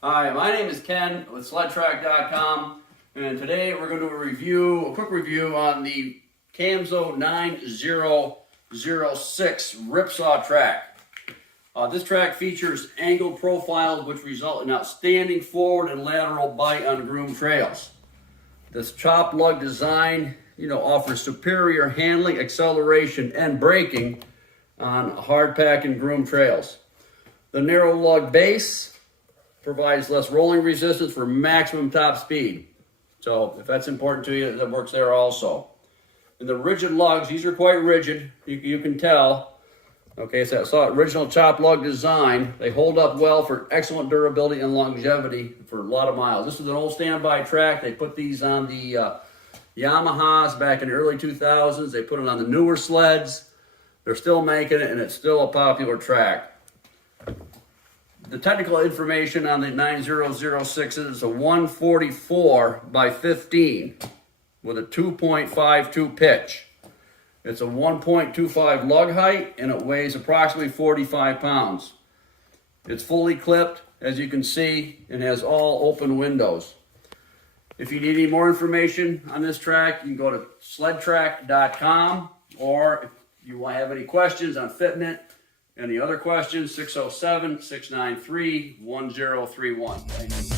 Hi, my name is Ken with SledTrack.com, and today we're going to do a quick review on the Camso 9006 Ripsaw track. This track features angled profiles which result in outstanding forward and lateral bite on groomed trails. This chop lug design, offers superior handling, acceleration, and braking on hard pack and groomed trails. The narrow lug base provides less rolling resistance for maximum top speed. So if that's important to you, that works there also. And the rigid lugs, these are quite rigid, you can tell. Okay, so that's original chop lug design. They hold up well for excellent durability and longevity for a lot of miles. This is an old standby track. They put these on the Yamahas back in the early 2000s. They put them on the newer sleds. They're still making it, and it's still a popular track. The technical information on the 9006 is a 144 by 15 with a 2.52 pitch. It's a 1.25 lug height, and it weighs approximately 45 pounds. It's fully clipped, as you can see, and has all open windows. If you need any more information on this track, you can go to SledTrack.com, or if you have any questions on fitting it, any other questions, 607-693-1031. Thank you.